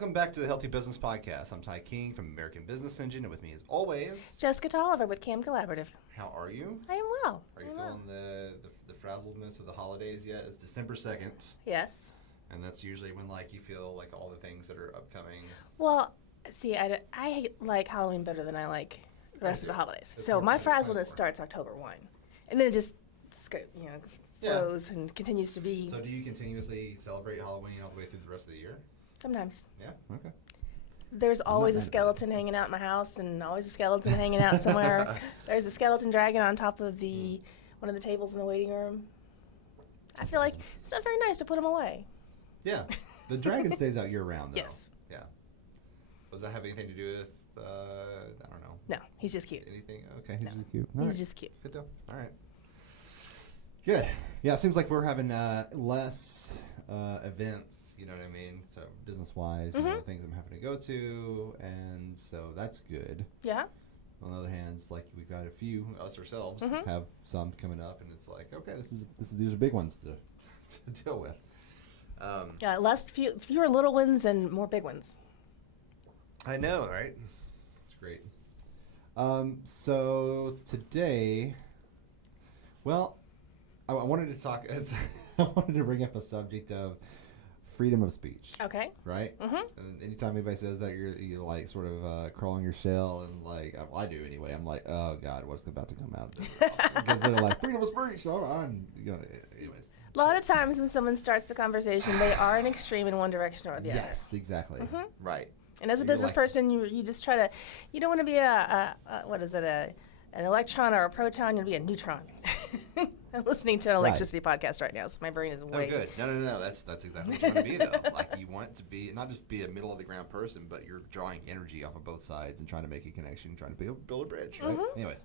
Welcome back to the Healthy Business Podcast. I'm Ty King from American Business Engine, and with me as always, Jessica Tolliver with Cam Collaborative. How are you? I am well. Are you feeling the frazzledness of the holidays yet? It's December 2nd. Yes. And that's usually when you feel like all the things that are upcoming. Well, see, I like Halloween better than I like the rest of the holidays. It's So more my fun to plan frazzledness for. starts October 1. And then it just flows and continues to be So do you continuously celebrate Halloween all the way through the rest of the year? sometimes. Yeah? Okay. There's always mad a at skeleton hanging out in my house and always a skeleton hanging out somewhere. There's a skeleton dragon on top of one of the tables in the waiting room. I feel like it's not very nice to put them away. Yeah. The dragon stays out year round, though. Yes. Yeah. Does that have anything to do with, I don't know, No, he's just cute. anything? Okay, he's No. just cute. He's just cute. Good deal. All right. Good. Yeah, it seems like we're having less events, you know what I mean? So business-wise, you know, the things I'm having to go to, and so that's good. Yeah. On the other hand, it's like we've got a few, us ourselves, have some coming up, and it's like, okay, these are big ones to deal with. Yeah, fewer little ones and more big ones. I know, right? That's great. So today, well, I wanted to talk. I wanted to bring up a subject of freedom of speech. Okay. Right. And anytime anybody says that, you're like sort of crawling your shell, and like I do anyway. I'm like, oh God, what's about to come out? Because they're like freedom of speech. So anyways. A lot of times when someone starts the conversation, they are an extreme in one direction or the other. Yes, exactly. Right. And as a You're business like- person, you just try to, you don't want to be an electron or a proton, you'll be a neutron. I'm listening to an electricity podcast right now, so my brain is Oh, way. good. No. That's exactly what you want to be, though. Like, you want to be, not just be a middle of the ground person, but you're drawing energy off of both sides and trying to make a connection, trying to build a bridge, right? Anyways.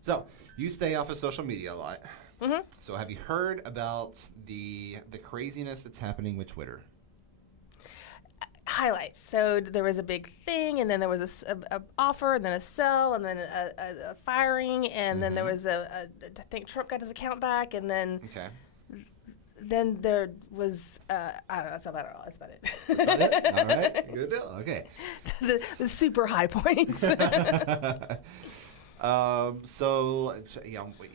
So, you stay off of social media a lot. So, have you heard about the craziness that's happening with Twitter? Highlights. So there was a big thing, and then there was a offer, and then a sell, and then a firing, and then there was I think Trump got his account back, and then Okay. there was I don't know. That's about it. That's about it. Got it? All right. Good deal. Okay. the super high points. So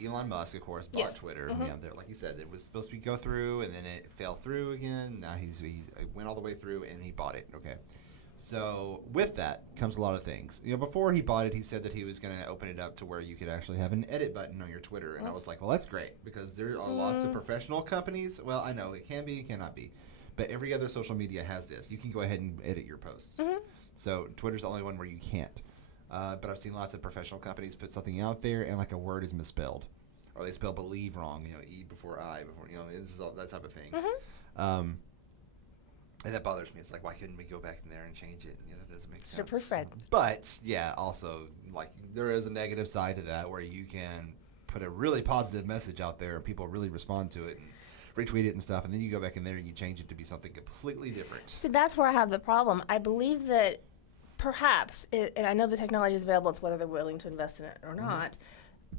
Elon Musk, of course, bought Yes. Twitter. There, like you said, it was supposed to go through, and then it fell through again. Now he went all the way through, and he bought it. Okay. So with that comes a lot of things. Before he bought it, he said that he was going to open it up to where you could actually have an edit button on your Twitter, and I was like, well, that's great, because there are lots of professional companies. Well, I know it can be, it cannot be, but every other social media has this. You can go ahead and edit your posts. So Twitter's the only one where you can't. But I've seen lots of professional companies put something out there and like a word is misspelled, or they spell believe wrong. E before I before this is all that type of thing. And that bothers me. It's like, why couldn't we go back in there and change it? That doesn't make sense. proofread. But yeah, also like there is a negative side to that where you can put a really positive message out there and people really respond to it and retweet it and stuff, and then you go back in there and you change it to be something completely different. See, that's where I have the problem. I believe that perhaps, and I know the technology is available, it's whether they're willing to invest in it or not,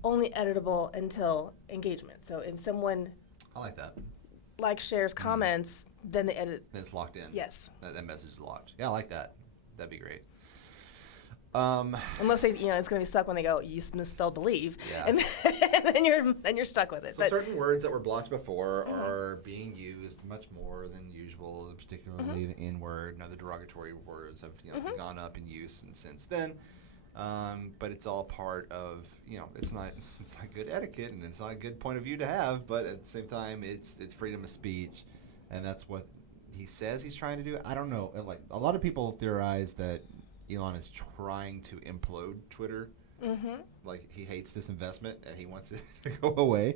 only editable until engagement. So if someone I like that. shares, comments, then they edit. Then it's locked in. Yes. That message is locked. Yeah, I like that. That'd be great. Unless they, it's going to be stuck when they go, you misspelled believe, Yeah. and then you're stuck with it. So But certain words that were blocked before are being used much more than usual, particularly the N-word and other derogatory words have gone up in use and since then. But it's all part of it's not good etiquette and it's not a good point of view to have. But at the same time, it's freedom of speech, and that's what he says he's trying to do. I don't know. Like a lot of people theorize that Elon is trying to implode Twitter. Like he hates this investment and he wants it to go away,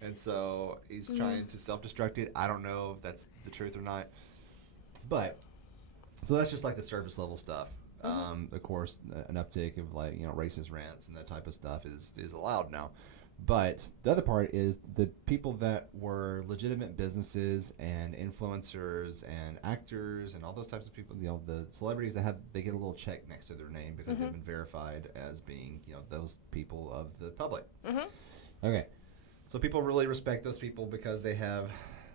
and so he's trying to self-destruct it. I don't know if that's the truth or not, but so that's just like the surface level stuff. Of course, an uptake of racist rants and that type of stuff is allowed now. But the other part is the people that were legitimate businesses and influencers and actors and all those types of people, the celebrities they get a little check next to their name because they've been verified as being, those people of the public. Okay. So people really respect those people because they have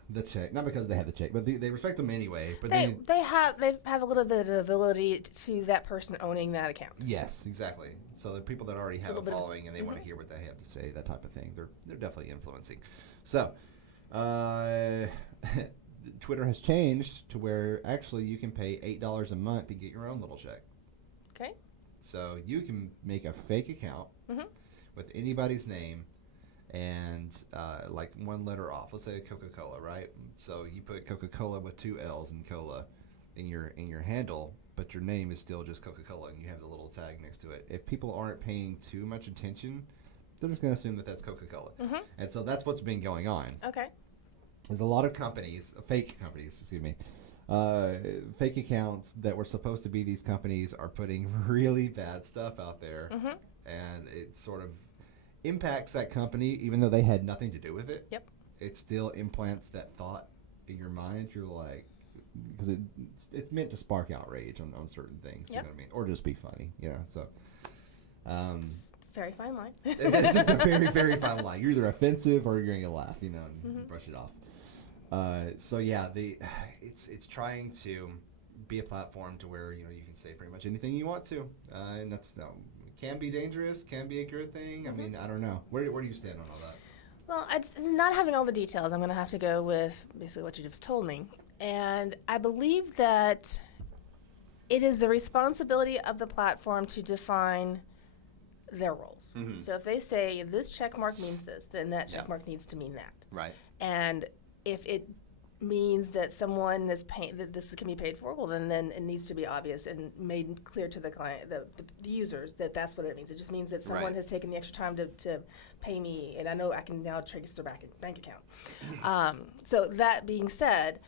the check, not because they have the check, but they respect them anyway. But they have a little bit of ability to that person owning that account. Yes, exactly. So the people that already have a following and they want to hear what they have to say, that type of thing, they're definitely influencing. So, Twitter has changed to where actually you can pay $8 a month to get your own little check. Okay. So you can make a fake account with anybody's name and like one letter off. Let's say Coca-Cola, right? So you put Coca-Cola with 2 L's in cola in your handle, but your name is still just Coca-Cola, and you have the little tag next to it. If people aren't paying too much attention, they're just going to assume that that's Coca-Cola. And so that's what's been going on. Okay. There's a lot of companies, fake accounts that were supposed to be these companies are putting really bad stuff out there, and it sort of impacts that company, even though they had nothing to do with it. Yep. It still implants that thought in your mind. You're like, because it's meant to spark outrage on certain things. You know what I mean? Or just be funny, so. Very fine line. It's just a very, very fine line. You're either offensive or you're going to laugh, and brush it off. So yeah, it's trying to be a platform to where you can say pretty much anything you want to, and that's can be dangerous, can be a good thing. I mean, I don't know. Where do you stand on all that? Well, not having all the details, I'm going to have to go with basically what you just told me, and I believe that it is the responsibility of the platform to define their roles. So if they say this check mark means this, then that check mark needs to mean that. Right. And if it means that someone is paying, that this can be paid for, well, then it needs to be obvious and made clear to the client, the users, that that's what it means. It just means that someone has taken the extra time to pay me, and I know I can now trace their bank account. So that being said,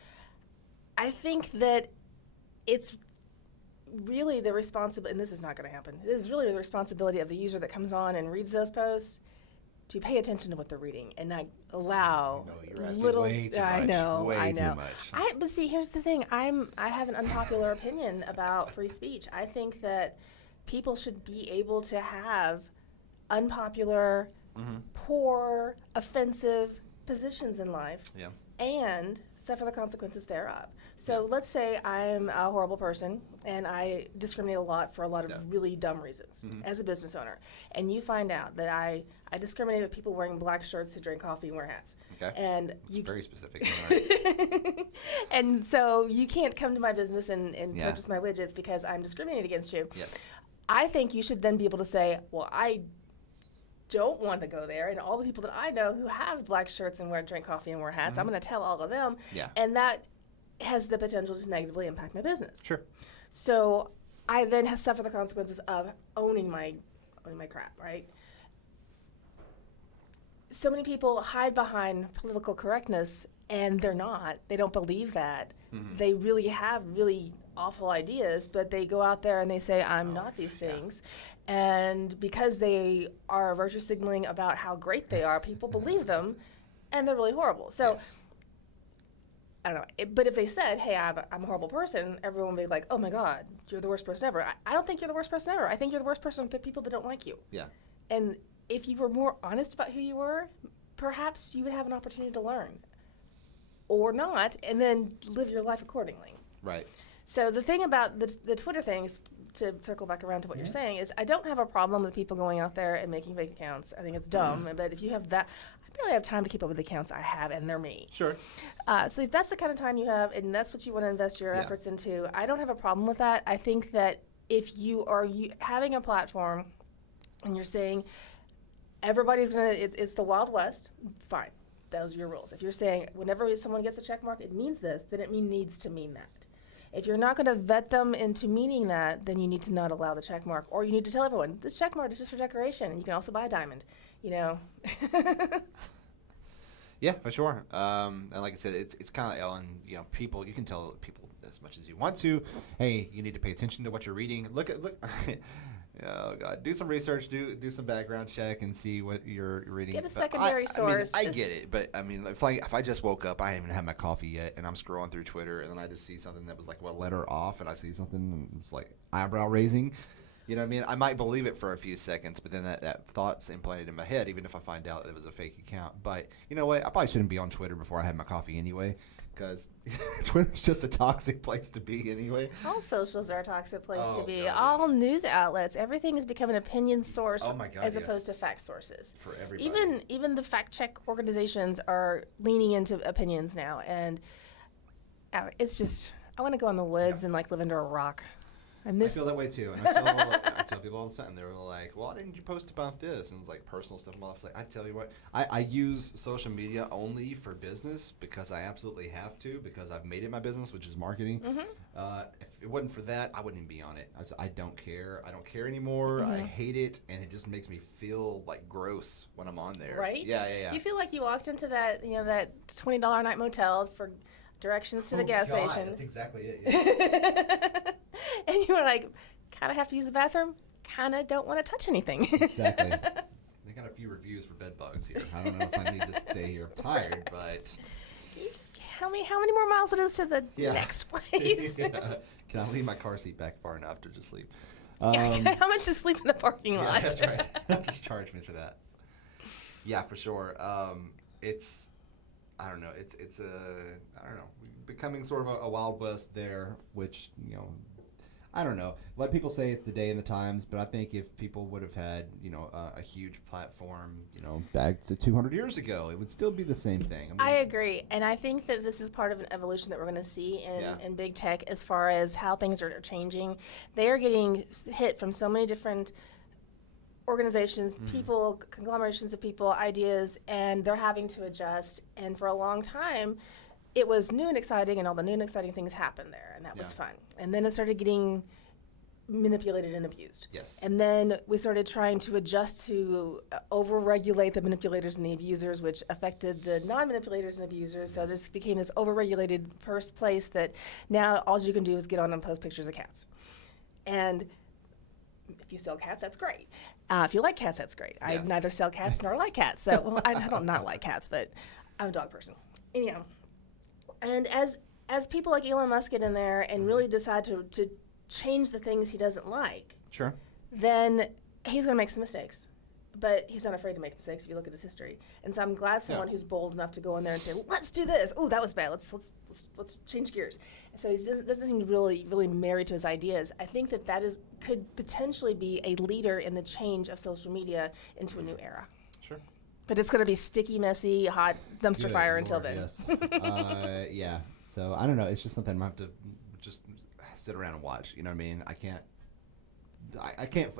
I think that it's really the responsibility, and this is not going to happen, this is really the responsibility of the user that comes on and reads those posts to pay attention to what they're reading and not allow you're asking little. way too I much. know. Way too much. But see, here's the thing. I have an unpopular opinion about free speech. I think that people should be able to have unpopular, poor, offensive positions in life. Yeah. And suffer the consequences thereof. So let's say I'm a horrible person and I discriminate a lot for a lot of really dumb reasons as a business owner. And you find out that I discriminate with people wearing black shirts who drink coffee and wear hats. Okay. And It's very specific. and so you can't come to my business and purchase my widgets because I'm discriminating against you. Yes. I think you should then be able to say, well, I don't want to go there, and all the people that I know who have black shirts and drink coffee and wear hats, I'm going to tell all of them, and that has the potential to negatively impact my business. Sure. So I then have suffer the consequences of owning my crap, right? So many people hide behind political correctness, and they're not. They don't believe that. They really have really awful ideas, but they go out there and they say, I'm not these things. And because they are virtue signaling about how great they are, people believe them, and they're really horrible. So, I don't know. But if they said, hey, I'm a horrible person, everyone would be like, oh my God, you're the worst person ever. I don't think you're the worst person ever. I think you're the worst person with the people that don't like you. Yeah. And if you were more honest about who you were, perhaps you would have an opportunity to learn. Or not, and then live your life accordingly. Right. So the thing about the Twitter thing, to circle back around to what you're saying, is I don't have a problem with people going out there and making fake accounts. I think it's dumb. But if you have that, I barely have time to keep up with the accounts I have, and they're me. Sure. So if that's the kind of time you have, and that's what you want to invest your efforts into, I don't have a problem with that. I think that if you are having a platform and you're saying everybody's going to, it's the Wild West, fine. Those are your rules. If you're saying whenever someone gets a check mark, it means this, then it needs to mean that. If you're not going to vet them into meaning that, then you need to not allow the check mark, or you need to tell everyone this check mark is just for decoration, and you can also buy a diamond. Yeah, for sure. And like I said, it's kind of Ellen. People, you can tell people as much as you want to. Hey, you need to pay attention to what you're reading. Look. Oh God! Do some research, do some background check, and see what you're reading. Get a secondary source. I get it, but I mean, if I just woke up, I haven't even had my coffee yet, and I'm scrolling through Twitter, and then I just see something that was like a letter off, and I see something and it's like eyebrow raising. You know what I mean? I might believe it for a few seconds, but then that thought's implanted in my head, even if I find out that it was a fake account. But you know what? I probably shouldn't be on Twitter before I had my coffee anyway, because Twitter's just a toxic place to be anyway. All socials are a toxic place to Oh, be. God, All yes. news outlets, everything has become an opinion source Oh, my God, as yes. opposed to fact sources. For everybody. Even the fact check organizations are leaning into opinions now, and it's just I want to go in the woods and like live under a rock. I I miss. feel that way too, and I tell people all the time. They're like, "Well, why didn't you post about this?" And it's like personal stuff. And all. It's like, I tell you what, I use social media only for business because I absolutely have to, because I've made it my business, which is marketing. If it wasn't for that, I wouldn't be on it. I don't care. I don't care anymore. I hate it, and it just makes me feel like gross when I'm on there. Right? Yeah. You feel like you walked into that that $20 a night motel for directions to the gas station. That's exactly it. Yes. And you were like, kind of have to use the bathroom, kind of don't want to touch anything. Exactly. They got a few reviews for bed bugs here. I don't know if I need to stay here. I'm tired, but Can you just tell me how many more miles it is to the next place? Yeah. Can I leave my car seat back far enough to just sleep? How much to sleep in the parking lot? Yeah, that's right. Just charge me for that. Yeah, for sure. It's, I don't know. It's I don't know, becoming sort of a Wild West there, which, I don't know. Let people say it's the day and the times, but I think if people would have had, a huge platform, back to 200 years ago, it would still be the same thing. I agree, and I think that this is part of an evolution that we're going to see in big tech as far as how things are changing. They are getting hit from so many different organizations, people, conglomerations of people, ideas, and they're having to adjust. And for a long time, it was new and exciting, and all the new and exciting things happened there, and that was fun. And then it started getting manipulated and abused. Yes. And then we started trying to adjust to over-regulate the manipulators and the abusers, which affected the non-manipulators and abusers. So this became this over-regulated first place that now all you can do is get on and post pictures of cats. And if you sell cats, that's great. If you like cats, that's great. I Yes. neither sell cats nor like cats. So, well, I don't not like cats, but I'm a dog person. Anyhow, and as people like Elon Musk get in there and really decide to change the things he doesn't like, Sure. then he's going to make some mistakes. But he's not afraid to make mistakes if you look at his history. And so I'm glad someone who's bold enough to go in there and say, let's do this. Oh, that was bad. Let's change gears. And so he doesn't seem really married to his ideas. I think that could potentially be a leader in the change of social media into a new era. Sure. But it's going to be sticky, messy, hot dumpster Good fire until Lord, then. yes. Yeah. So I don't know. It's just something I'm going to have to just sit around and watch. You know what I mean? I can't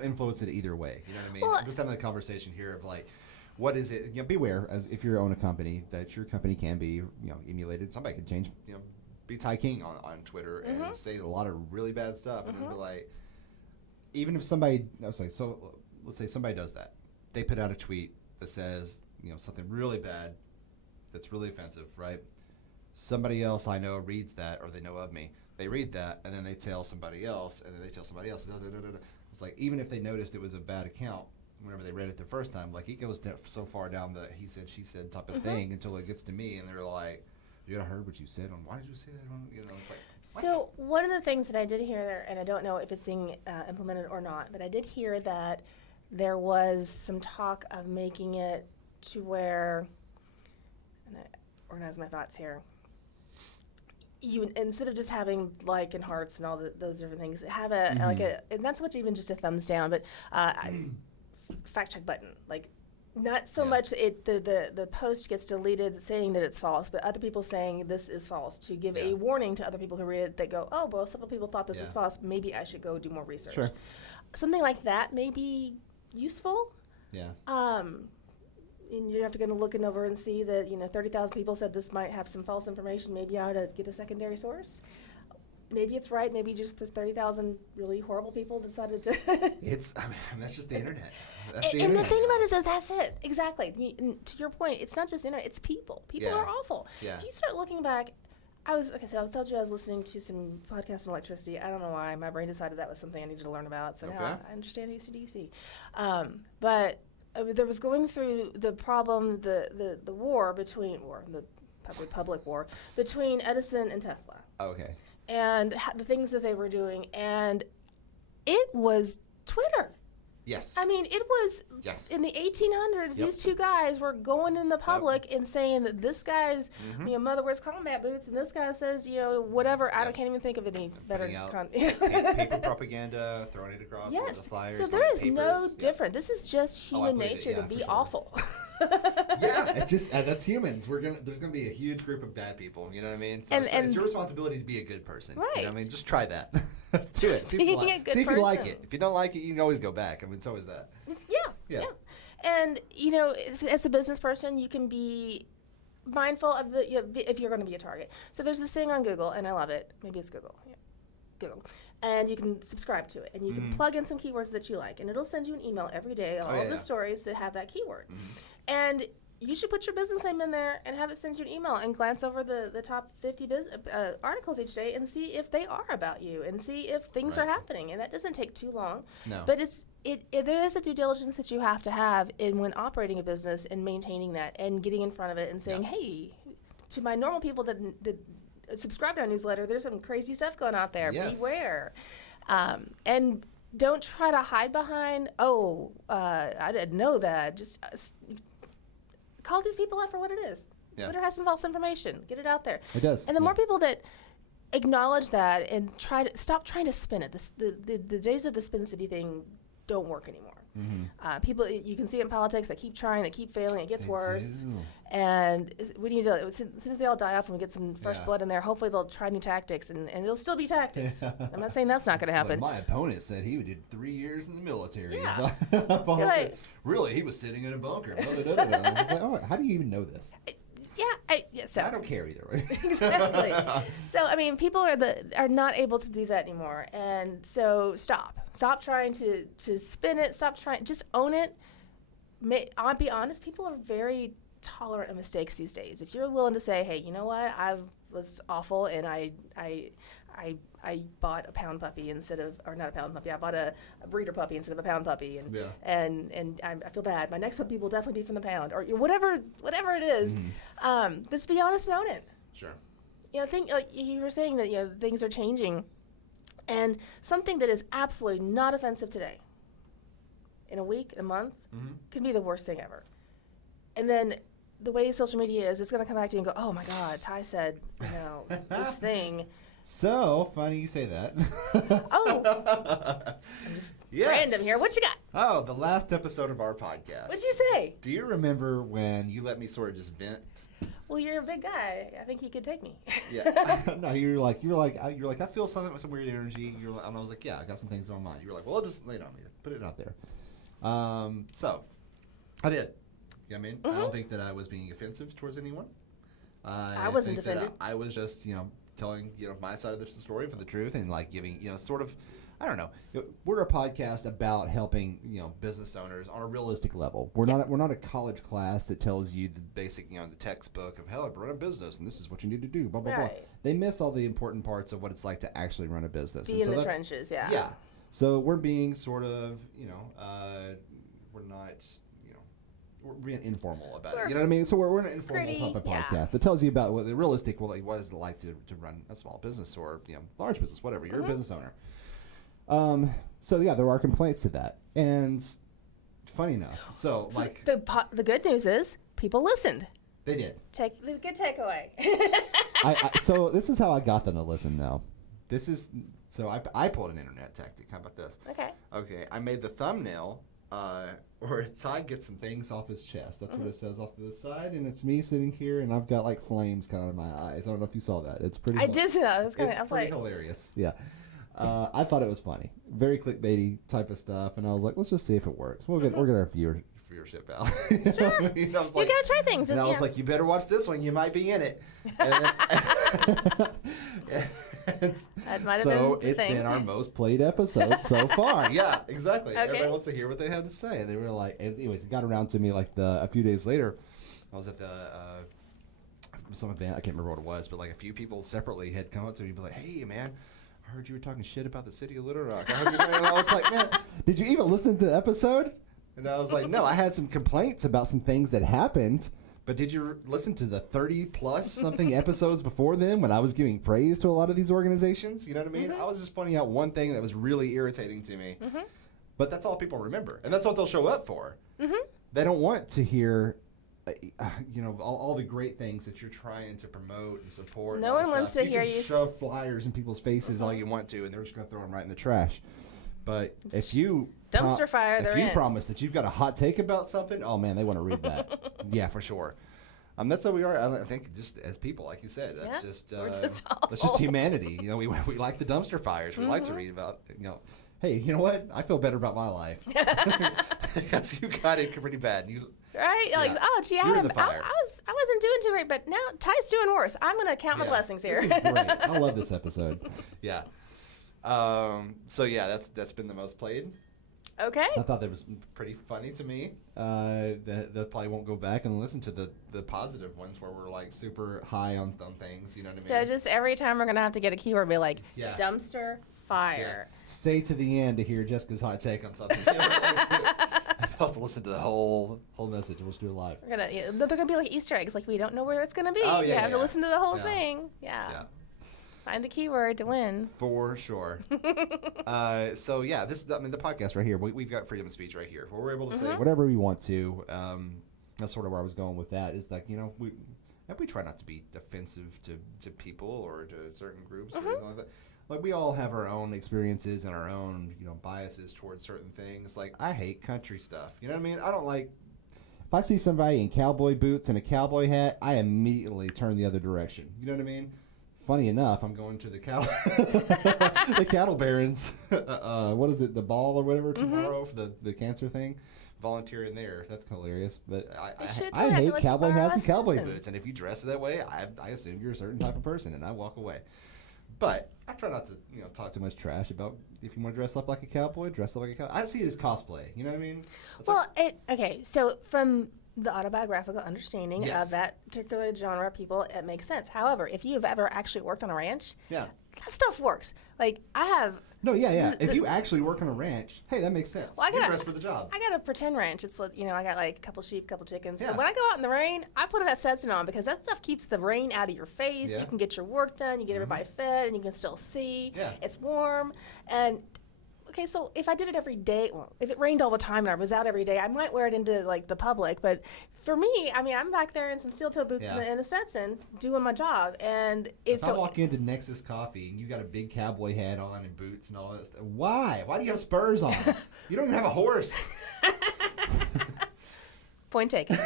influence it either way. You know what I mean? Well, I'm just having a conversation here of like, what is it? Beware, as if you own a company, that your company can be, emulated. Somebody could change, be Ty King on Twitter and say a lot of really bad stuff, and then be like, even if somebody, let's say somebody does that, they put out a tweet that says, something really bad, that's really offensive, right? Somebody else I know reads that, or they know of me. They read that, and then they tell somebody else, and then they tell somebody else. It's like, even if they noticed it was a bad account, whenever they read it the first time, like, it goes so far down the he said, she said type of thing until it gets to me, and they're like, I heard what you said. Why did you say that? It's like, what? So one of the things that I did hear there, and I don't know if it's being implemented or not, but I did hear that there was some talk of making it to where, and I organize my thoughts here, you, instead of just having like and hearts and all those different things, have and not so much even just a thumbs down, but fact check button. Like, not so much the post gets deleted saying that it's false, but other people saying this is false, to give a warning to other people who read it that go, oh, well, several people thought this was false. Maybe I should go do more research. Sure. Something like that may be useful. Yeah. And you're have to go looking over and see that 30,000 people said this might have some false information. Maybe I ought to get a secondary source. Maybe it's right. Maybe just there's 30,000 really horrible people decided to. That's just the internet. And the thing about it is that that's it. Exactly. To your point, it's not just the internet. It's people. People are awful. Yeah. If you start looking back, I was told you I was listening to some podcast on electricity. I don't know why. My brain decided that was something I needed to learn about. So now I understand AC/DC. But there was going through the problem, the war between, the public war between Edison and Tesla. Okay. And the things that they were doing, and it was Twitter. Yes. I mean, it was Yes. in the 1800s. Yep. These two guys were going in the public and saying that this guy's, mother wears combat boots, and this guy says, whatever. I can't even think of any better. Putting out paper propaganda, throwing it across the Yes. flyers. So on there is papers. no different. This is just human believe it. nature Yeah, to for be sure. awful. Yeah, it's just that's humans. There's gonna be a huge group of bad people. You know what I mean? So it's your responsibility to be a good person. Right. You know what I mean? Just try that. Do it. See if Being you a like. good See if you like person. it. If you don't like it, you can always go back. I mean, so is that. Yeah. And as a business person, you can be mindful of if you're going to be a target. So there's this thing on Google, and I love it. Maybe it's Google. Yeah. Google. And you can subscribe to it, and you can plug in some keywords that you like, and it'll send you an email every day on all of the stories that have that keyword. And you should put your business name in there and have it send you an email and glance over the top 50 articles each day and see if they are about you and see if things are happening. And that doesn't take too long. No. But there is a due diligence that you have to have in when operating a business and maintaining that and getting in front of it and saying, hey, to my normal people that subscribe to our newsletter, there's some crazy stuff going out there. Yes. Beware. And don't try to hide behind, I didn't know that. Just call these people out for what it is. Yeah. Twitter has some false information. Get it out there. It does. And the more people that acknowledge that and stop trying to spin it. The days of the Spin City thing don't work anymore. People, you can see it in politics, they keep trying, they keep failing, it gets worse. And we need to, as soon as they all die off and we get some fresh blood in there, hopefully they'll try new tactics, and it'll still be tactics. I'm not saying that's not going to happen. But my opponent said he did 3 years in the military. Yeah. Right. Really, he was sitting in a bunker. I was like, oh, how do you even know this? So I don't care either way. Exactly. So I mean, people are not able to do that anymore, and so stop trying to spin it. Stop trying. Just own it. I'll be honest. People are very tolerant of mistakes these days. If you're willing to say, hey, you know what, I was awful, and I bought a pound puppy or not a pound puppy. I bought a breeder puppy instead of a pound puppy, and I feel bad. My next puppy will definitely be from the pound, or whatever it is. Just be honest and own it. Sure. Think like you were saying that things are changing, and something that is absolutely not offensive today, in a week, a month, can be the worst thing ever. And then the way social media is, it's going to come back to you and go, oh my God, Ty said, this thing. So funny you say that. I'm just random here. What you got? Oh, the last episode of our podcast. What'd you say? Do you remember when you let me sort of just vent? Well, you're a big guy. I think you could take me. Yeah. No, you're like, I feel something with some weird energy. And I was like, yeah, I got some things on my mind. You were like, well, I'll just lay it on me. Put it out there. So I did. You know what I mean? I don't think that I was being offensive towards anyone. I wasn't think that offended. I was just, telling, my side of the story for the truth and like giving, sort of, I don't know. We're a podcast about helping, business owners on a realistic level. We're not a college class that tells you the basic, the textbook of how to run a business and this is what you need to do, blah, blah, Right. blah. They miss all the important parts of what it's like to actually run a business. Be in the trenches, yeah. Yeah. So we're being sort of, we're not, we're being informal about it. You know what I mean? So we're an informal type of podcast that tells you about what is it like to run a small business or, large business, whatever. You're a business owner. So yeah, there are complaints to that. And funny enough, so like the good news is people listened. they did. Take the good takeaway. So this is how I got them to listen though. I pulled an internet tactic. How about this? Okay. I made the thumbnail where Ty gets some things off his chest. That's what it says off to the side, and it's me sitting here, and I've got like flames coming out of my eyes. I don't know if you saw that. It's pretty. I did see that. I was It's like, hilarious. Yeah. I thought it was funny. Very clickbaity type of stuff, and I was like, let's just see if it works. We'll get our viewership out. Sure. I mean, I was you gotta try things. And I was like, you better watch this one. You might be in it. That might have so been the it's thing. been our most played episode so far. Yeah, exactly. Okay. Everybody wants to hear what they had to say. They were like, anyways, it got around to me like a few days later. I was at some event. I can't remember what it was, but like a few people separately had come up to me and be like, "Hey, man, I heard you were talking shit about the city of Little Rock." And I was like, "Man, did you even listen to the episode?" And I was like, "No, I had some complaints about some things that happened." But did you listen to the 30-plus something episodes before then when I was giving praise to a lot of these organizations? You know what I mean? I was just pointing out one thing that was really irritating to me. But that's all people remember, and that's what they'll show up for. Mm-hmm. They don't want to hear, all the great things that you're trying to promote and support. No one wants to hear you you shove flyers in people's faces all you want to, and they're just going to throw them right in the trash. But if you Dumpster fire, they're if you in. promise that you've got a hot take about something, oh man, they want to read that. Yeah, for sure. That's what we are. I think just as people, like you said, that's Yeah, just we're just that's just humanity. We like the dumpster fires. We like to read about Hey, you know what? I feel better about my life. because you got it pretty bad. You Right? Like, Yeah. oh, gee, You're in the fire. I wasn't doing too great, but now Ty's doing worse. I'm going to count my Yeah. blessings here. This is great. I love this episode. yeah. So yeah, that's been the most played. Okay. I thought that was Pretty funny to me. that probably won't go back and listen to the positive ones where we're like super high on things. You know what I mean? So just every time we're going to have to get a keyword, be like, Yeah. dumpster fire. Stay to the end to hear Jessica's hot take on something. I'll have to listen to the whole. Whole message. We'll just do it live. They're gonna be like Easter eggs. Like, we don't know where it's gonna be. Oh, You yeah, have to yeah. listen to the whole Yeah. thing. Yeah. Yeah. Find the keyword to win. For sure. So yeah, the podcast right here, we've got freedom of speech right here, where we're able to say Whatever we want to. That's sort of where I was going with that. Is like we try not to be offensive to people or to certain groups or anything like that. Like we all have our own experiences and our own biases towards certain things. Like I hate country stuff. You know what I mean? I don't like. If I see somebody in cowboy boots and a cowboy hat, I immediately turn the other direction. You know what I mean? Funny enough, I'm going to the cattle the cattle barons. What is it? The ball or whatever tomorrow for the cancer thing. Volunteering there. That's hilarious. But I hate cowboy hats and cowboy boots. And if you dress that way, I assume you're a certain type of person, and I walk away. But I try not to talk too much trash about if you want to dress up like a cowboy, dress up like a cowboy. I see it as cosplay. You know what I mean? It's okay. So from the autobiographical understanding Yes. of that particular genre of people, it makes sense. However, if you've ever actually worked on a ranch, yeah. that stuff works. Like, I have. No, yeah. If you actually work on a ranch, hey, that makes sense. Well, You dress for the job. I got a pretend ranch. It's what I got like a couple sheep, couple chickens. Yeah. And when I go out in the rain, I put that Stetson on because that stuff keeps the rain out of your face. Yeah. You can get your work done. You get everybody fed, and you can still see. Yeah. It's warm. And okay, so if I did it every day, well, if it rained all the time and I was out every day, I might wear it into like the public. But for me, I'm back there in some steel-toe boots Yeah. and a Stetson doing my job, and it's If I walk into Nexus Coffee and you got a big cowboy hat on and boots and all that stuff, why? Why do you have spurs on? You don't even have a horse. point taken.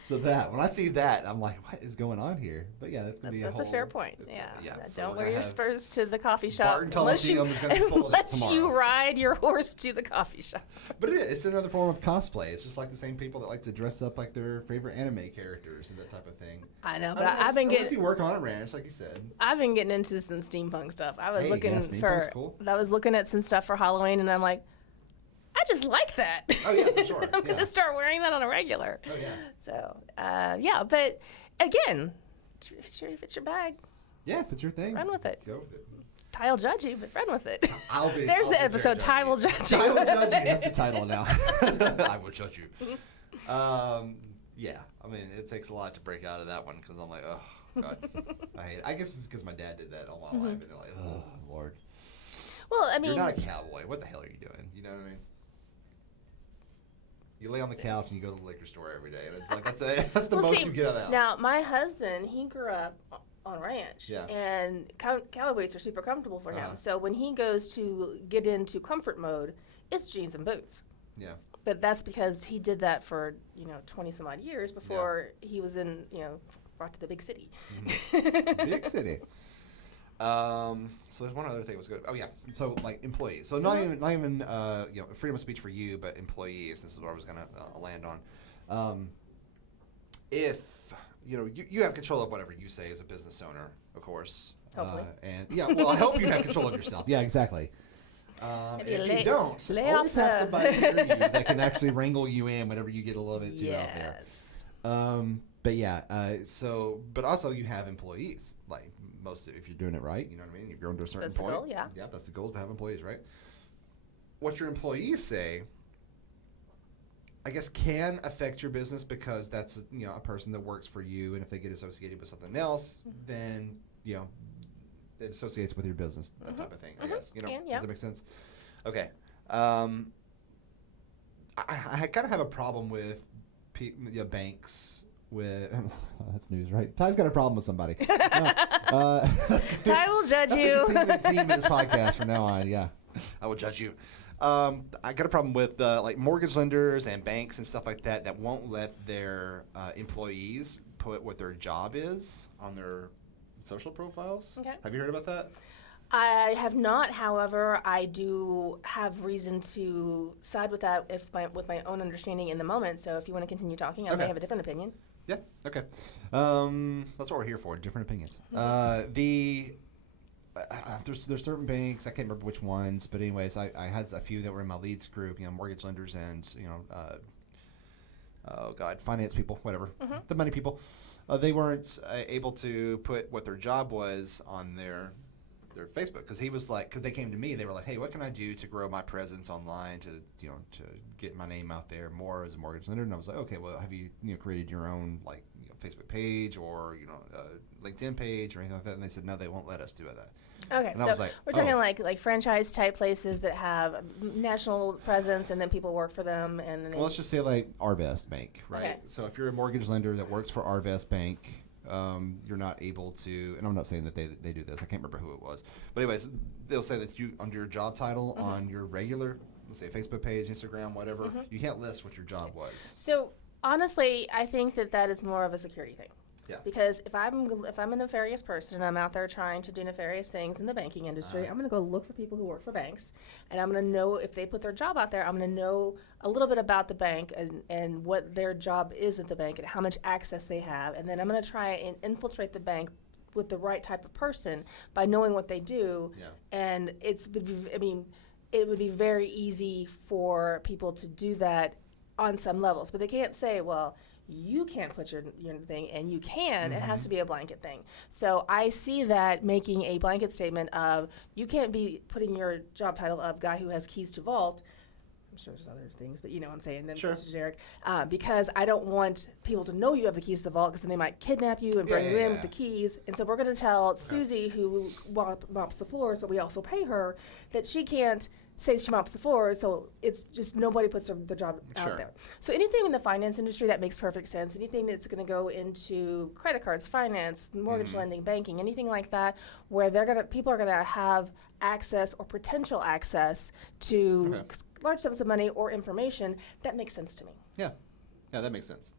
So when I see that, I'm like, what is going on here? But yeah, that's gonna be That's a fair point. Yeah. so Don't we're wear gonna your have spurs to the coffee shop Barton Coliseum is gonna be full of it unless you tomorrow. ride your horse to the coffee shop. But it's another form of cosplay. It's just like the same people that like to dress up like their favorite anime characters and that type of thing. I know, but Unless you work on a ranch, like you said. I've been getting into some steampunk stuff. I was Hey, looking yeah, steampunk's cool. I was looking at some stuff for Halloween, and I'm like, I just like that. Oh, yeah, for sure. I'm Yeah. gonna start wearing that on a regular. Oh yeah. So yeah, but again, if it's your bag, Yeah, if it's your thing, run with it. Go with it. Ty will judge you, but run with it. I'll be. There's I'll the be episode. Ty will judge you. I will judge you. That's the title now. I will judge you. Yeah, it takes a lot to break out of that one because I'm like, oh god, I hate it. I guess it's because my dad did that all my life, and they're like, oh Lord. Well, I mean, you're not a cowboy. What the hell are you doing? You know what I mean? You lay on the couch and you go to the liquor store every day, and it's like that's the most you get out of the house. Now, my husband, he grew up on a ranch, Yeah. and cowboy boots are super comfortable for Uh-huh. him. So when he goes to get into comfort mode, it's jeans and boots. Yeah. But that's because he did that for 20 some odd years before he was in brought to the big city. Big city. So there's one other thing that was good. Oh yeah. So like employees. So not even freedom of speech for you, but employees. This is what I was gonna land on. If you have control of whatever you say as a business owner, of course. Hopefully. I hope you have control of yourself. Yeah, exactly. And if you don't, always have somebody near you that can actually wrangle you in whenever you get a little bit too out there. Yes. But yeah, but also you have employees. Like if you're doing it right, you know what I mean? You're going to a certain That's the point. goal, yeah. Yeah, that's the goal, is to have employees, right? What your employees say, I guess, can affect your business because that's a person that works for you, and if they get associated with something else, then it associates with your business, that type of thing. I guess Yeah. Does that make sense? Okay. I kind of have a problem with banks. With that's news, right? Ty's got a problem with somebody. Ty will judge that's you. the continuing theme of this podcast from now on. Yeah, I will judge you. I got a problem with like mortgage lenders and banks and stuff like that won't let their employees put what their job is on their social profiles. Okay. Have you heard about that? I have not, however, I do have reason to side with that with my own understanding in the moment. So if you want to continue talking, I may Okay. have a different opinion. Yeah. Okay. That's what we're here for. different opinions. There's certain banks, I can't remember which ones, but anyways, I had a few that were in my leads group, mortgage lenders and finance people, whatever, the money people. They weren't able to put what their job was on their Facebook, because he was like, because they came to me, they were like, hey, what can I do to grow my presence online to get my name out there more as a mortgage lender? And I was like, okay, well, have you created your own Facebook page or LinkedIn page or anything like that? And they said no, they won't let us do that. Okay, And I so was like, we're talking oh. like franchise type places that have national presence, and then people work for them, and then Well, let's just say like Arvest Bank, right? Okay. So if you're a mortgage lender that works for Arvest Bank, you're not able to, and I'm not saying that they do this, I can't remember who it was, but anyways, they'll say that you, under your job title on your regular, let's say Facebook page, Instagram, whatever, you can't list what your job was. So honestly, I think that is more of a security thing. Yeah. Because if I'm a nefarious person and I'm out there trying to do nefarious things in the banking industry, I'm going to go look for people who work for banks, and I'm going to know if they put their job out there. I'm going to know a little bit about the bank and what their job is at the bank and how much access they have, and then I'm going to try and infiltrate the bank with the right type of person by knowing what they do. Yeah. And it would be very easy for people to do that on some levels, but they can't say, well, you can't put your thing, and you can. It has to be a blanket thing. So I see that making a blanket statement of you can't be putting your job title of guy who has keys to vault. I'm sure there's other things, but you know what I'm saying. Then Sure. it's generic, because I don't want people to know you have the keys to the vault, because then they might kidnap you and bring you in with the keys. And so we're going to tell Susie, who mops the floors, but we also pay her, that she can't say she mops the floors, so it's just nobody puts the job Sure. out there. So anything in the finance industry, that makes perfect sense. Anything that's going to go into credit cards, finance, mortgage lending, banking, anything like that, where people are going to have access or potential access to large sums of money or information, that makes sense to me. Yeah. Yeah, that makes sense.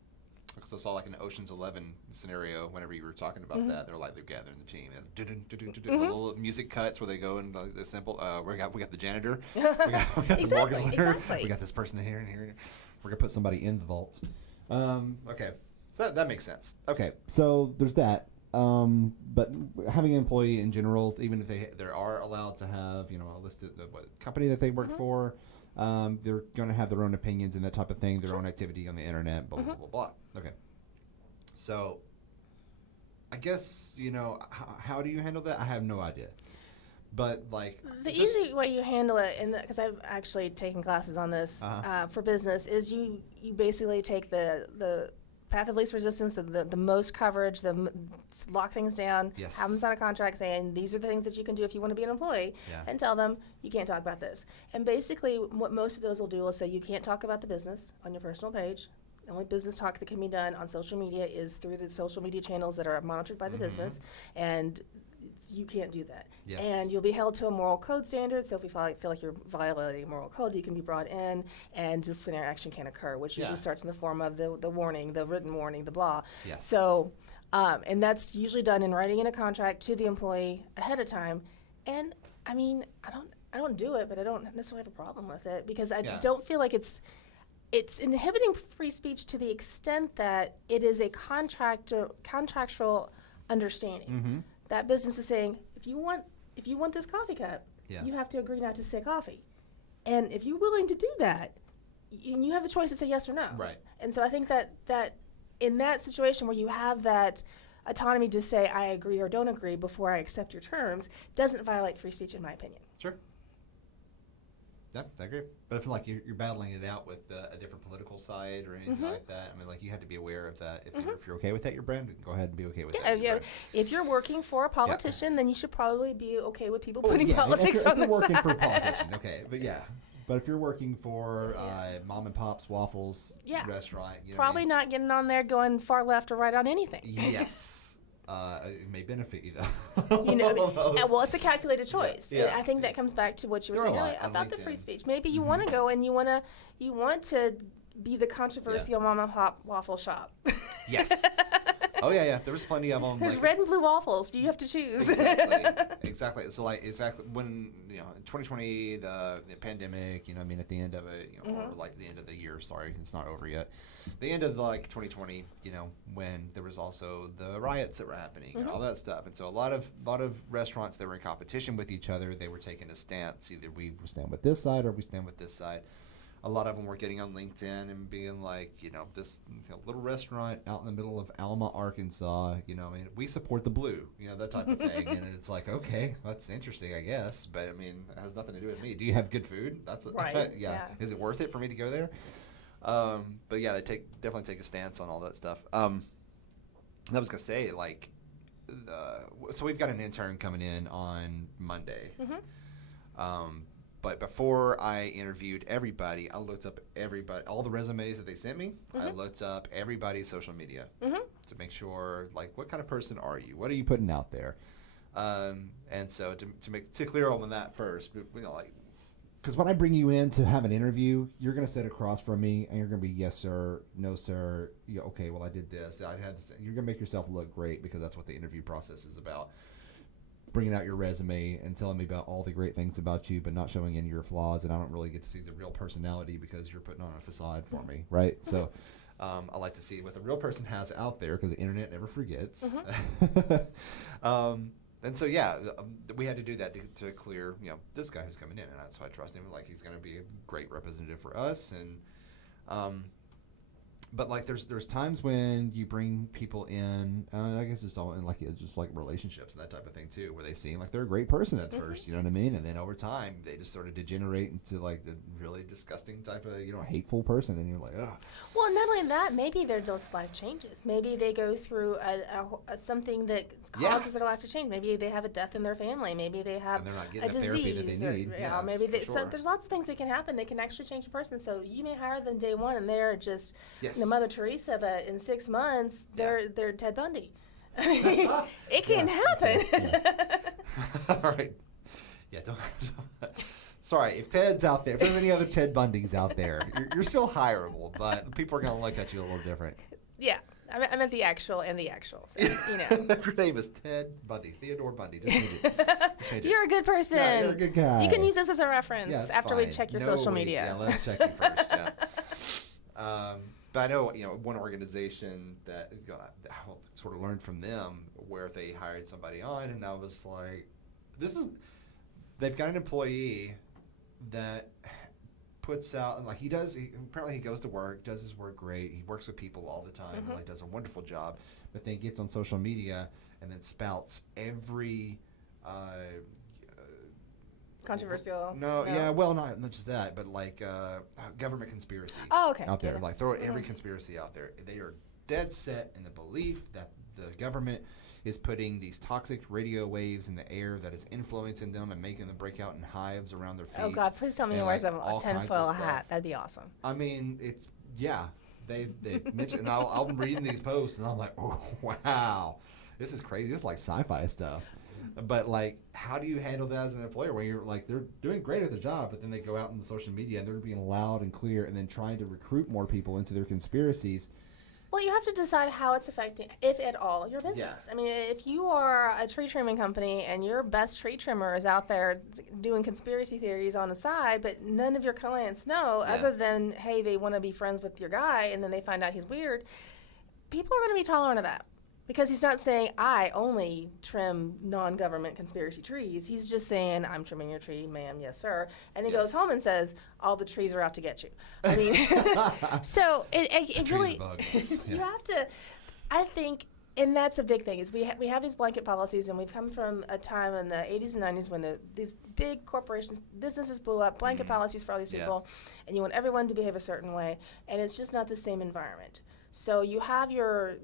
Because I saw like an Ocean's 11 scenario whenever you were talking about that. They're like, they're gathering the team. The little music cuts where they go and the simple, we got the janitor. We got the mortgage lender. Exactly. We got this person here and here. And here. We're gonna put somebody in the vault. Okay. So that makes sense. Okay, so there's that. But having an employee in general, even if they are allowed to have a listed company that they work for, they're going to have their own opinions and that type of thing, their own activity on the internet, blah blah blah blah. Okay, so I guess how do you handle that? I have no idea. But like The easy way you handle it, and because I've actually taken classes on this for business, is you basically take the path of least resistance, the most coverage, lock things down, Yes. have them sign a contract saying these are the things that you can do if you want to be an employee, and tell them you can't talk about this. And basically what most of those will do is say you can't talk about the business on your personal page. The only business talk that can be done on social media is through the social media channels that are monitored by the business, and you can't do that. Yes. And you'll be held to a moral code standard, so if you feel like you're violating moral code, you can be brought in, and disciplinary action can occur, which usually starts in the form of the warning, the written warning, the blah. Yes. So, and that's usually done in writing in a contract to the employee ahead of time. And I mean, I don't do it, but I don't necessarily have a problem with it, because I don't feel like it's inhibiting free speech to the extent that it is a contractual understanding. That business is saying, if you want this coffee cup, you have to agree not to say coffee. And if you're willing to do that, you have a choice to say yes or no. Right. And so I think that in that situation where you have that autonomy to say I agree or don't agree before I accept your terms, doesn't violate free speech, in my opinion. Sure. Yep, I agree. But if like you're battling it out with a different political side or anything like that, I mean, like you have to be aware of that. If you're okay with that, your brand, go ahead and be okay with that. Yeah. If you're working for a politician, then you should probably be okay with people putting Yeah, politics if on you're their working side. for a politician, okay, but yeah. But if you're working for Mom and Pop's Waffles restaurant, you know Probably not getting on there going far left or right on anything. Yes. It may benefit you though. You know, well, it's a calculated choice. Yeah. I think that comes back to what you were There are saying a earlier lot on about the LinkedIn. free speech. Maybe you want to go and you want to be the controversial mom and pop waffle shop. Yes. Oh yeah. There was plenty of them. There's like, red and blue waffles. Do you have to choose? Exactly. So like when in 2020 the pandemic, you know, I mean at the end of it, you know, or like the end of the year. Sorry, it's not over yet. The end of like 2020, you know, when there was also the riots that were happening and all that stuff, and so a lot of restaurants that were in competition with each other, they were taking a stance. Either we stand with this side or we stand with this side. A lot of them were getting on LinkedIn and being like, you know, this little restaurant out in the middle of Alma, Arkansas, you know, I mean, we support the blue, you know, that type of thing. And it's like, okay, that's interesting, I guess. But, I mean, it has nothing to do with me. Do you have good food? That's Right, yeah. Is it worth it for me to go there? But, yeah, they definitely take a stance on all that stuff. I was going to say, like, so we've got an intern coming in on Monday. But before I interviewed everybody, I looked up all the resumes that they sent me. I looked up everybody's social media to make sure, like, what kind of person are you? What are you putting out there? And so to clear on that first, you know, like, Because when I bring you in to have an interview, you're going to sit across from me and you're going to be yes sir, no sir. Yeah, okay, well I did this. I had this. You're going to make yourself look great because that's what the interview process is about. Bringing out your resume and telling me about all the great things about you, but not showing any of your flaws. And I don't really get to see the real personality because you're putting on a facade for me, right? So I like to see what the real person has out there because the internet never forgets. And so, we had to do that to clear, you know, this guy who's coming in. And so I trust him. Like, he's going to be a great representative for us. And, but like, there's times when you bring people in, I guess it's all in like, just like relationships and that type of thing too, where they seem like they're a great person at first, you know what I mean? And then over time, they just sort of degenerate into like the really disgusting type of, you know, hateful person. And you're like, oh. Well, not only that, maybe their just life changes. Maybe they go through something that causes their life to change. Maybe they have a death in their family. Maybe they have And they're not a getting the therapy that disease. they need. Or maybe for they, sure. so there's lots of things that can happen that can actually change a person. So you may hire them day one, and they're just Yes. the Mother Teresa, but in 6 months they're Ted Bundy. I mean, it can happen. All right. Yeah, don't. Sorry, if Ted's out there, if there's any other Ted Bundys out there, you're still hireable, but people are going to look at you a little different. Yeah, I meant the actual and the actual. So, you know. If your name is Ted Bundy, Theodore Bundy, just change it. Just change it. You're a good person. Yeah, you're a good guy. You can use this as a reference Yeah, it's after we fine. check your No, social wait, media. Yeah, let's check you first. Yeah. But I know, you know, one organization that I sort of learned from them where they hired somebody on, and I was like, they've got an employee that puts out, like apparently he goes to work, does his work great, he works with people all the time, and like does a wonderful job, but then gets on social media and then spouts every Controversial. No, yeah, well, not just that, but like government conspiracy Oh, okay. out there. Yeah. Like throw every conspiracy out there. They are dead set in the belief that the government is putting these toxic radio waves in the air that is influencing them and making them break out in hives around their feet. Oh God! Please tell me he and, wears like, a all kinds of tinfoil stuff. hat. That'd be awesome. I mean, it's they mentioned, and I'm reading these posts and I'm like, oh wow, this is crazy. This is like sci-fi stuff. But like, how do you handle that as an employer when you're like, they're doing great at their job, but then they go out into social media and they're being loud and clear and then trying to recruit more people into their conspiracies? Well, you have to decide how it's affecting, if at all, your business. Yeah. I mean, if you are a tree trimming company and your best tree trimmer is out there doing conspiracy theories on the side, but none of your clients know, other than, hey, they want to be friends with your guy, and then they find out he's weird, people are going to be tolerant of that. Because he's not saying, I only trim non-government conspiracy trees. He's just saying, I'm trimming your tree, ma'am, yes, sir. And he goes home and says, all the trees are out to get you. I mean, so it really, bug. you have to, I think And that's a big thing is we have these blanket policies, and we've come from a time in the 80s and 90s when these big corporations, businesses blew up, blanket policies for all these people, and you want everyone to behave a certain way, and it's just not the same environment. So you have your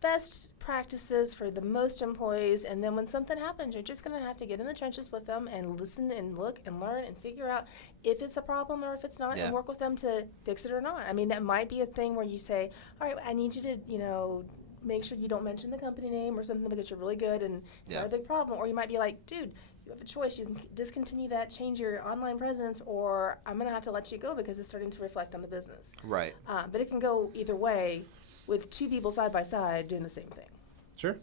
best practices for the most employees, and then when something happens, you're just going to have to get in the trenches with them and listen and look and learn and figure out if it's a problem or if it's not, and work with them to fix it or not. I mean, that might be a thing where you say, all right, I need you to, make sure you don't mention the company name or something because you're really good and it's not a big problem. Or you might be like, dude, you have a choice. You can discontinue that, change your online presence, or I'm going to have to let you go because it's starting to reflect on the business. Right. But it can go either way with two people side by side doing the same thing. Sure.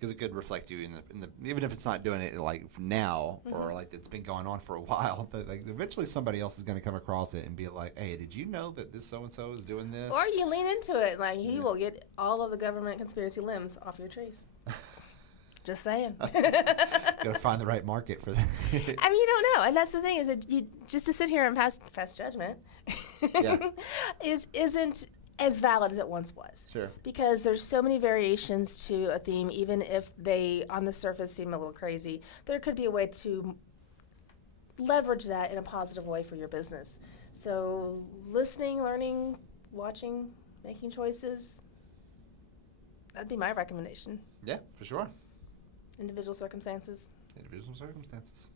Because it could reflect you in the even if it's not doing it like now or like it's been going on for a while, but like eventually somebody else is going to come across it and be like, hey, did you know that this so and so is doing this? Or you lean into it, like he will get all of the government conspiracy limbs off your trees. Just saying. Gotta find the right market for that. I mean, you don't know, and that's the thing is that you just to sit here and pass judgment isn't as valid as it once was. Sure. Because there's so many variations to a theme, even if they on the surface seem a little crazy. There could be a way to leverage that in a positive way for your business. So listening, learning, watching, making choices, that'd be my recommendation. Yeah, for sure. Individual circumstances. Individual circumstances.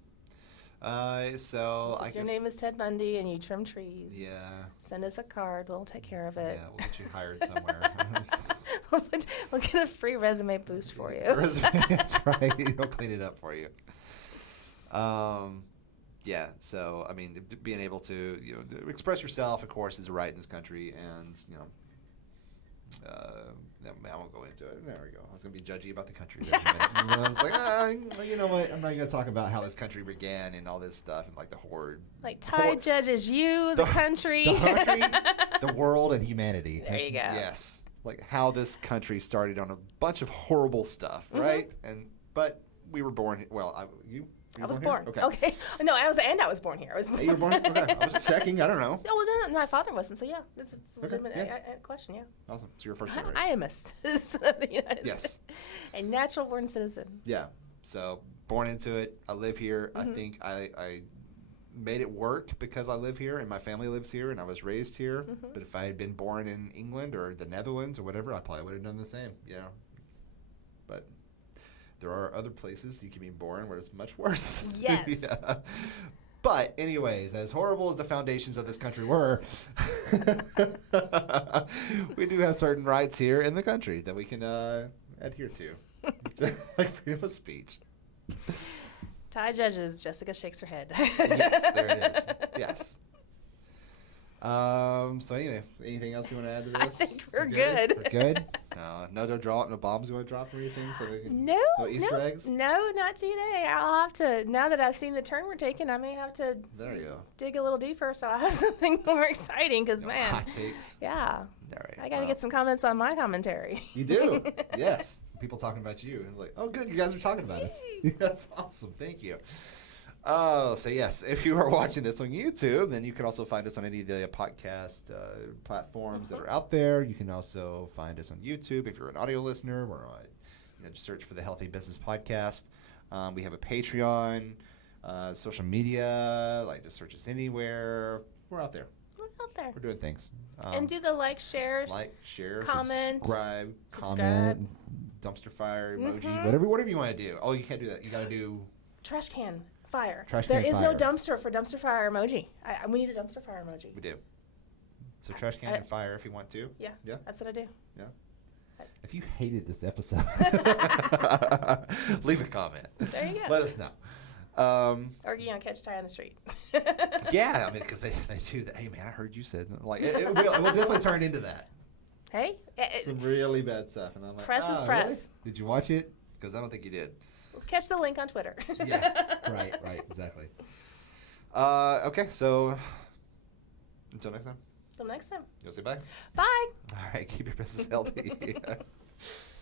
So So I if guess your name is Ted Bundy and you trim trees, send us a card. We'll take care of it. Yeah, we'll get you hired somewhere. We'll get a free resume boost for you. That's right. We'll clean it up for you. Yeah. So I mean, being able to express yourself, of course, is a right in this country, and I won't go into it. There we go. I was gonna be judgy about the country there in a minute. I was like, you know what? I'm not gonna talk about how this country began and all this stuff and like the horde. Like Ty judges you, the country, the world, and humanity. There you go. Yes, like how this country started on a bunch of horrible stuff, right? But we were born. Well, I was born. Here? Okay. No, I was born here. I was born. You were born? Okay. I was checking. I don't know. Oh, well, no, my father wasn't. So, yeah, it's a legitimate question, yeah. Awesome. So you're a first generation. I am a citizen of the United States. A natural-born citizen. Yeah. So, born into it. I live here. I think I made it work because I live here and my family lives here and I was raised here. But if I had been born in England or the Netherlands or whatever, I probably would have done the same, But there are other places you can be born where it's much worse. Yes. But anyways, as horrible as the foundations of this country were, we do have certain rights here in the country that we can adhere to, like freedom of speech. Ty judges. Jessica shakes her head. Yes, there it is. Yes. So anyway, anything else you want to add to this? I think we're good. We're good? No bombs you want to drop or anything? So they can, No Easter eggs? No, not today. I'll have to, now that I've seen the turn we're taking, I may have to There you go. dig a little deeper so I have something more exciting because, man. Hot takes. Yeah. All right. I got to get some comments on my commentary. You do? Yes. People talking about you. And like, oh, good, you guys are talking about us. That's awesome. Thank you. Oh, so yes, if you are watching this on YouTube, then you can also find us on any of the podcast platforms that are out there. You can also find us on YouTube if you're an audio listener. We're on, just search for the Healthy Business Podcast. We have a Patreon, social media, like just search us anywhere. We're out there. We're out there. We're doing things. And do the share, comment, subscribe, comment, dumpster fire emoji, whatever you want to do. Oh, you can't do that. You got to do trash can fire. Trash there can is fire. no dumpster for dumpster fire emoji. We need a dumpster fire emoji. We do. So trash can and fire if you want to. Yeah. That's what I do. Yeah. If you hated this episode, leave a comment. There you go. Let us know. Or catch Ty on the street. Yeah, I mean, because they do that. Hey, man, I heard you said like it will definitely turn into that. Hey. Some really bad stuff, and I'm like, press is press. Really? Did you watch it? Because I don't think you did. Let's catch the link on Twitter. Yeah. Right. Exactly. Okay, so until next time. Till next time. You'll say bye. Bye. All right, keep your business healthy.